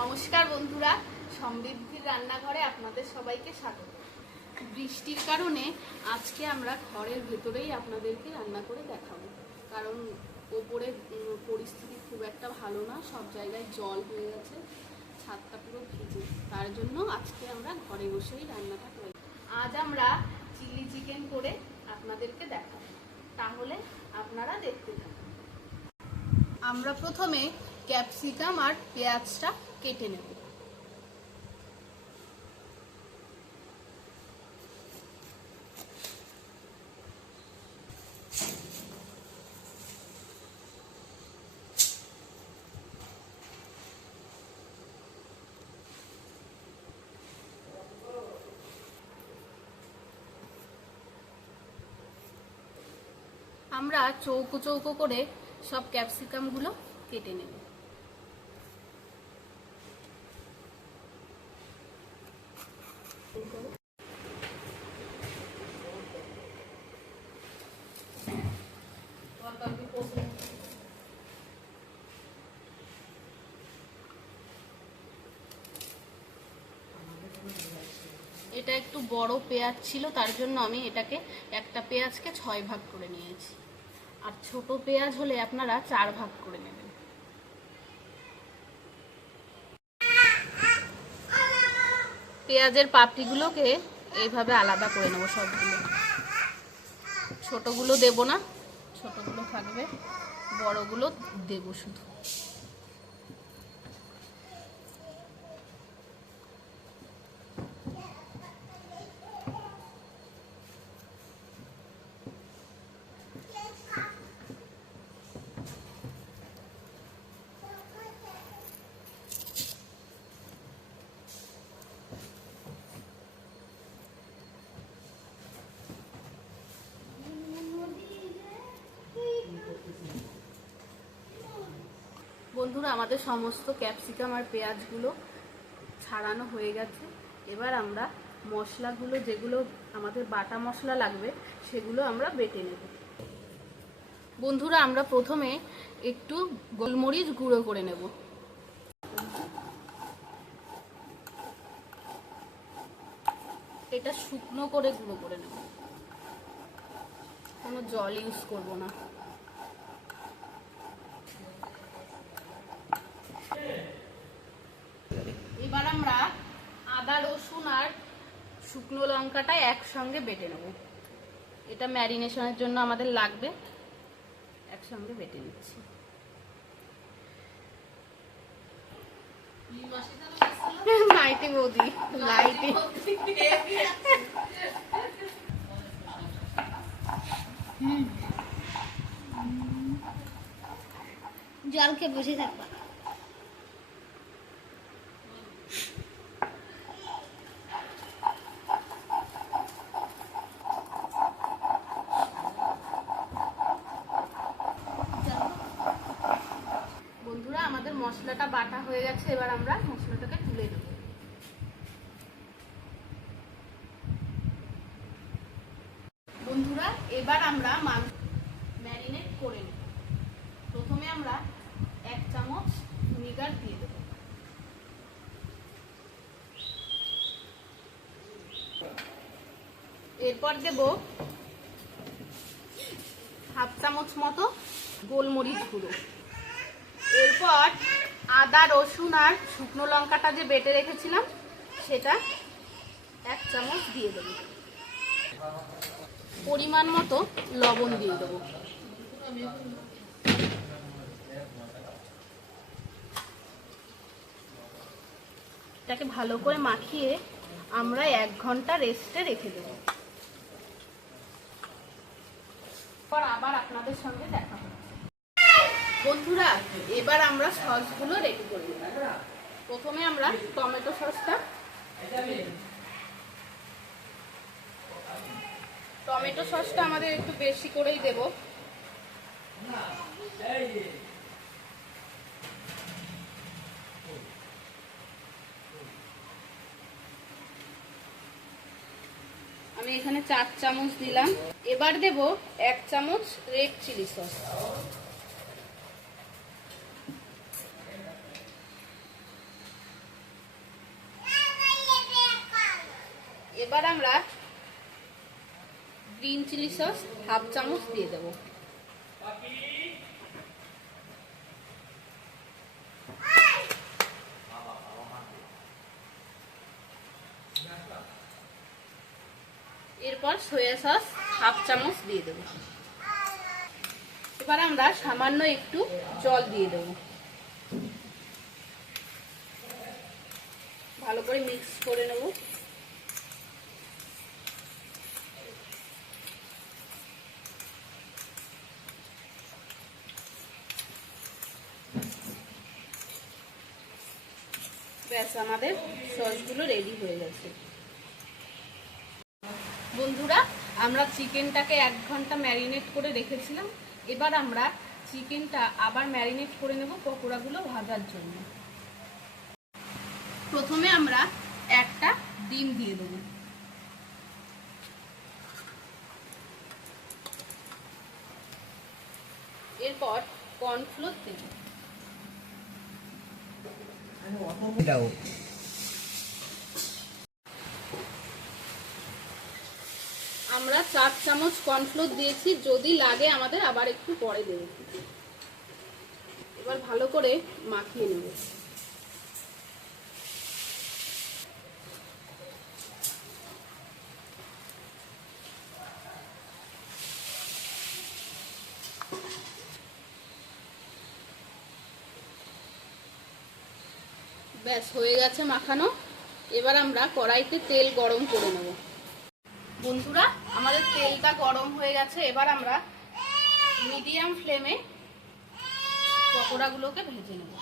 নমস্কার বন্ধুরা, সমৃদ্ধির রান্নাঘরে আপনাদের সবাইকে স্বাগত। বৃষ্টির কারণে আজকে আমরা ঘরের ভেতরেই আপনাদেরকে রান্না করে দেখাবো। কারণ ওপরে পরিস্থিতি খুব একটা ভালো না, সব জায়গায় জল হয়ে গেছে, ছাদটা পুরো ভিজে। তার জন্য আজকে আমরা ঘরে বসেই রান্নাটা করি আজ আমরা চিলি চিকেন করে আপনাদেরকে দেখাবো। তাহলে আপনারা দেখতে থাকুন। আমরা প্রথমে ক্যাপসিকাম আর পেঁয়াজটা কেটে নেব। আমরা চৌকো চৌকো করে সব ক্যাপসিকামগুলো কেটে নেব এটা একটু বড় পেঁয়াজ ছিল, তার জন্য আমি এটাকে একটা পেঁয়াজকে ছয় ভাগ করে নিয়েছি। আর ছোট পেঁয়াজ হলে আপনারা চার ভাগ করে নেবেন। পেঁয়াজের পাপড়িগুলোকে এইভাবে আলাদা করে নেব সবগুলো। ছোটগুলো দেব না, ছোটগুলো থাকবে, বড়গুলো দেব শুধু। বন্ধুরা আমাদের সমস্ত ক্যাপসিকাম আর পেঁয়াজগুলো ছাড়ানো হয়ে গেছে। এবার আমরা মশলাগুলো, যেগুলো আমাদের বাটা মশলা লাগবে, সেগুলো আমরা বেটে নেব। বন্ধুরা, আমরা প্রথমে একটু গোলমরিচ গুঁড়ো করে নেব। এটা শুকনো করে গুঁড়ো করে নেব। কোনো জল ইউজ করব না এবার আমরা আদা রসুন আর শুকনো লঙ্কাটা একসঙ্গে বেটে নেব। এটা ম্যারিনেশনের জন্য আমাদের লাগবে। একসঙ্গে বেটে নিচ্ছি। লাইটে। লাইটে জলকে বসে থাকবা বন্ধুরা আমাদের মশলাটা বাটা হয়ে গেছে, এবার আমরা মশলাটাকে তুলে নেব। বন্ধুরা, এবার আমরা ম্যারিনেট করে নেব। প্রথমে আমরা এক চামচ ভিনিগার দিয়ে দেব। এরপর দেব হাফ চামচ মতো গোলমরিচ গুঁড়ো। এরপর আদা, রসুন আর শুকনো লঙ্কাটা যে বেটে রেখেছিলাম, সেটা এক চামচ দিয়ে দেবো। পরিমাণ মতো লবণ দিয়ে দেবো। এটাকে ভালো করে মাখিয়ে আমরা এক ঘণ্টা রেস্টে রেখে দেবো। আবার আপনাদের সঙ্গে দেখা বন্ধুরা, এবার আমরা সসগুলো রেডি করে নেব। প্রথমে আমরা টমেটো সসটা। টমেটো সসটা আমাদের একটু বেশি করেই দেব। আমি এখানে চার চামচ দিলাম। এবার দেব এক চামচ রেড চিলি সস এবার আমরা গ্রিন চিলি সস হাফ চামচ দিয়ে দেবো। এরপর সয়া সস হাফ চামচ দিয়ে দেবো। এবার আমরা সামান্য একটু জল দিয়ে দেবো। ভালো করে মিক্স করে নেব। আমাদের। সসগুলো রেডি হয়ে গেছে। বন্ধুরা, আমরা চিকেনটাকে এক ঘণ্টা ম্যারিনেট করে রেখেছিলাম। এবার আমরা চিকেনটা আবার ম্যারিনেট করে নেব পকোড়াগুলো ভাজার জন্য। প্রথমে আমরা একটা ডিম দিয়ে দেবো। এরপর কর্নফ্লোর দেব আমরা চার চামচ কর্নফ্লোর দিয়েছি, যদি লাগে আমাদের আবার একটু পরে দেব। এবার ভালো করে মাখিয়ে নেব। ব্যাস, হয়ে গেছে মাখানো। এবার আমরা কড়াইতে তেল গরম করে নেব। বন্ধুরা, আমাদের তেলটা গরম হয়ে গেছে। এবার আমরা মিডিয়াম ফ্লেমে পকোড়াগুলোকে ভেজে নেব।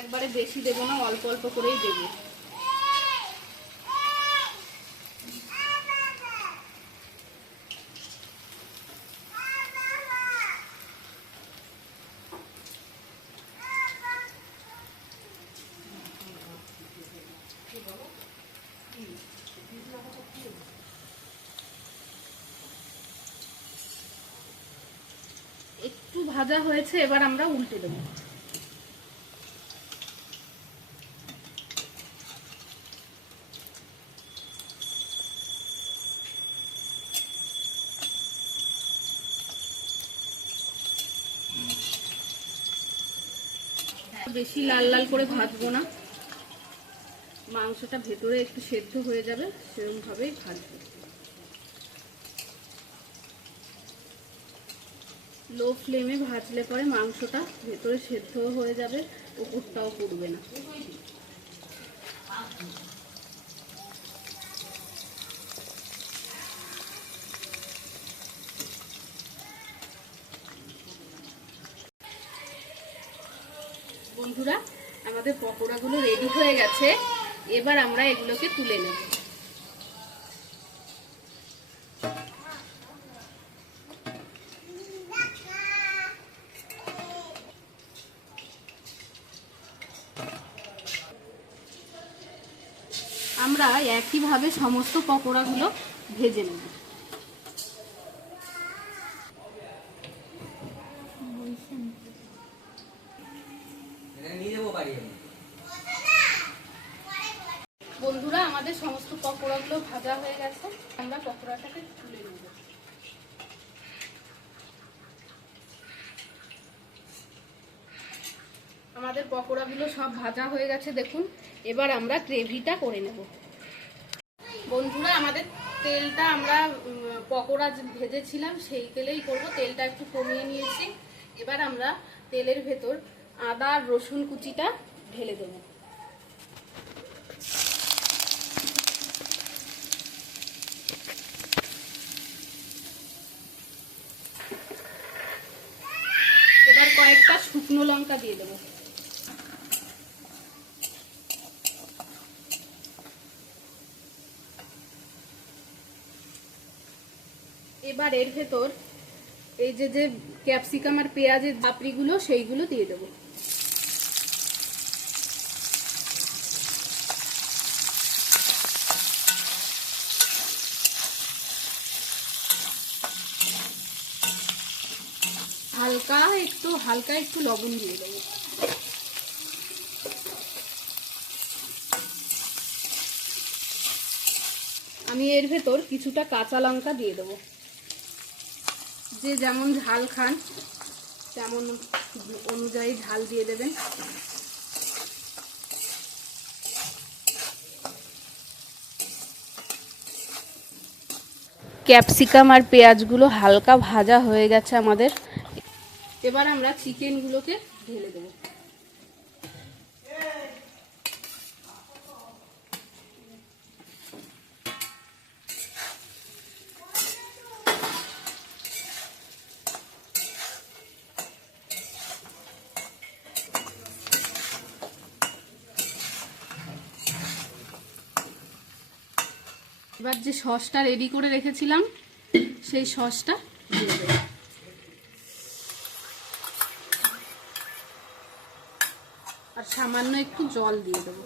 একবারে বেশি দেবো না, অল্প অল্প করেই দেবো। একটু ভাজা হয়েছে, এবার আমরা উল্টে দেবো। বেশি লাল লাল করে ভাজবো না। মাংসটা ভেতরে একটু সেদ্ধ হয়ে যাবে সেরকম ভাবেই ভাজবো। লো ফ্লেমে ভাজলে পরে মাংসটা ভেতরে সেদ্ধ হয়ে যাবে উপরটাও পুড়বে না। বন্ধুরা, আমাদের পকোড়াগুলো রেডি হয়ে গেছে। এবার আমরা এগুলোকে তুলে নেব আমরা একইভাবে সমস্ত পকোড়াগুলো ভেজে নেব। বন্ধুরা, আমাদের সমস্ত পকোড়াগুলো ভাজা হয়ে গেছে। আমরা পকোড়াটাকে তুলে নেব। আমাদের পকোড়াগুলো সব ভাজা হয়ে গেছে, দেখুন। এবার আমরা গ্রেভিটা করে নেব। বন্ধুরা, আমাদের তেলটা আমরা পকোড়া ভেজেছিলাম, সেই তেলেই করব। তেলটা একটু কমিয়ে নিয়েছি। এবার আমরা তেলের ভেতর আদা আর রসুন কুচিটা ঢেলে দেবো। এবার কয়েকটা শুকনো লঙ্কা দিয়ে দেবো। এবার এর ভেতর এই যে যে ক্যাপসিকাম আর পেঁয়াজের পাপড়িগুলো, সেইগুলো দিয়ে দেবো। হালকা একটু হালকা একটু লবণ দিয়ে দেবো। আমি এর ভেতর কিছুটা কাঁচা লঙ্কা দিয়ে দেবো। যে যেমন ঝাল খান তেমন অনুযায়ী ঝাল দিয়ে দেবেন। ক্যাপসিকাম আর পেঁয়াজগুলো হালকা ভাজা হয়ে গেছে আমাদের। এবার আমরা চিকেনগুলোকে ঢেলে দেবো। এবার যে সসটা রেডি করে রেখেছিলাম, সেই সসটা দিয়ে দেবো। আর সামান্য একটু জল দিয়ে দেবো।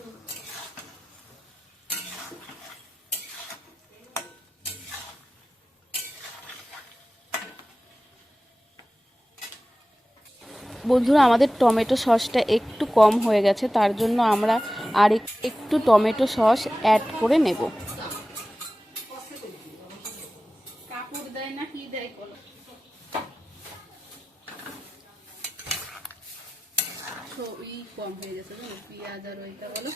বন্ধুরা, আমাদের টমেটো সসটা একটু কম হয়ে গেছে, তার জন্য আমরা আর একটু টমেটো সস অ্যাড করে নেব কাপড় দেয় না কি দেয় বলো সবই কম হয়ে গেছে পেঁয়াজ আর ওইটা বলো।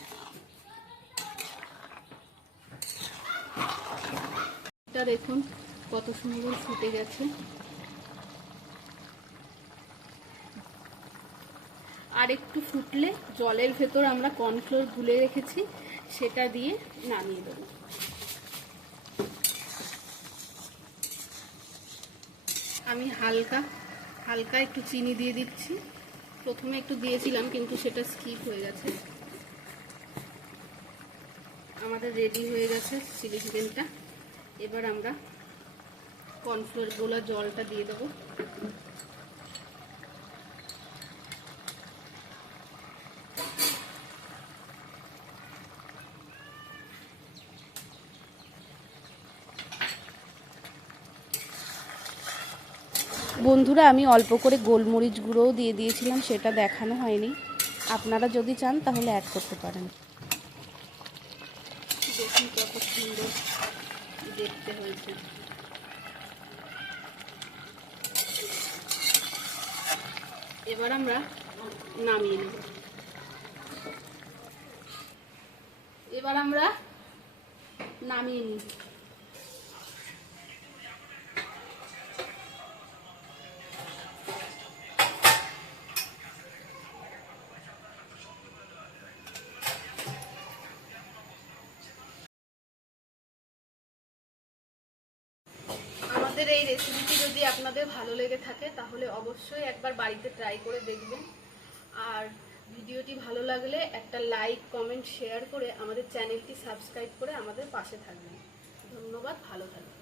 এটা দেখুন, কত সুন্দর ফুটে গেছে। আর একটু ফুটলে জলের ভেতর আমরা কর্নফ্লোর গুলে রেখেছি, সেটা দিয়ে নামিয়ে দেবো। আমি হালকা হালকা একটু চিনি দিয়ে দিচ্ছি। প্রথমে একটু দিয়েছিলাম, কিন্তু সেটা স্কিপ হয়ে গেছে। আমাদের রেডি হয়ে গেছে চিলি চিকেনটা এবার আমরা কর্নফ্লোর গোলা জলটা দিয়ে দেবো। বন্ধুরা, আমি অল্প করে গোলমরিচ গুঁড়োও দিয়ে দিয়েছিলাম, সেটা দেখানো হয়নি। আপনারা যদি চান, তাহলে অ্যাড করতে পারেন। দেখুন কত সুন্দর দেখতে হয়েছে। এবার আমরা নামিয়ে নেব। এবার আমরা নামিয়ে নিই। রেসিপিটি যদি আপনাদের ভালো লেগে থাকে, তাহলে অবশ্যই একবার বাড়িতে ট্রাই করে দেখবেন। আর ভিডিওটি ভালো লাগলে একটা লাইক কমেন্ট শেয়ার করে আমাদের চ্যানেলটি সাবস্ক্রাইব করে আমাদের পাশে থাকবেন। ধন্যবাদ, ভালো থাকবেন।